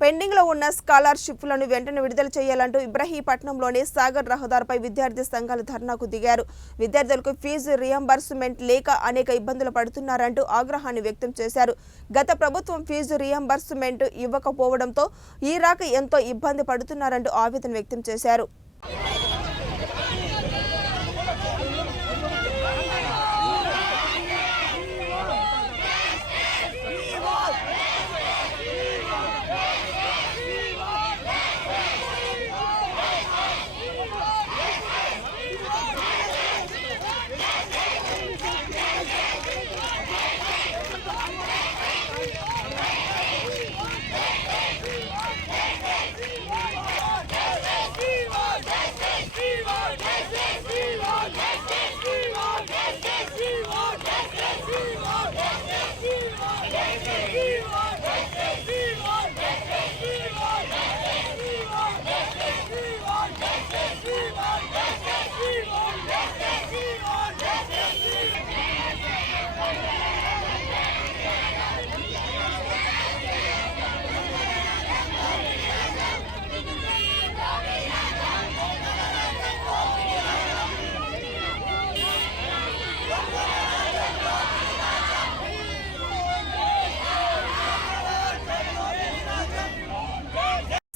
పెండింగ్లో ఉన్న స్కాలర్షిప్లను వెంటనే విడుదల చేయాలంటూ ఇబ్రహీపట్నంలోని సాగర్ రహదారిపై విద్యార్థి సంఘాలు ధర్నాకు దిగారు. విద్యార్థులకు ఫీజు రియంబర్స్మెంట్ లేక అనేక ఇబ్బందులు పడుతున్నారంటూ ఆగ్రహాన్ని వ్యక్తం చేశారు. గత ప్రభుత్వం ఫీజు రియంబర్స్మెంట్ ఇవ్వకపోవడంతో ఈ రాక ఎంతో ఇబ్బంది పడుతున్నారంటూ ఆవేదన వ్యక్తం చేశారు.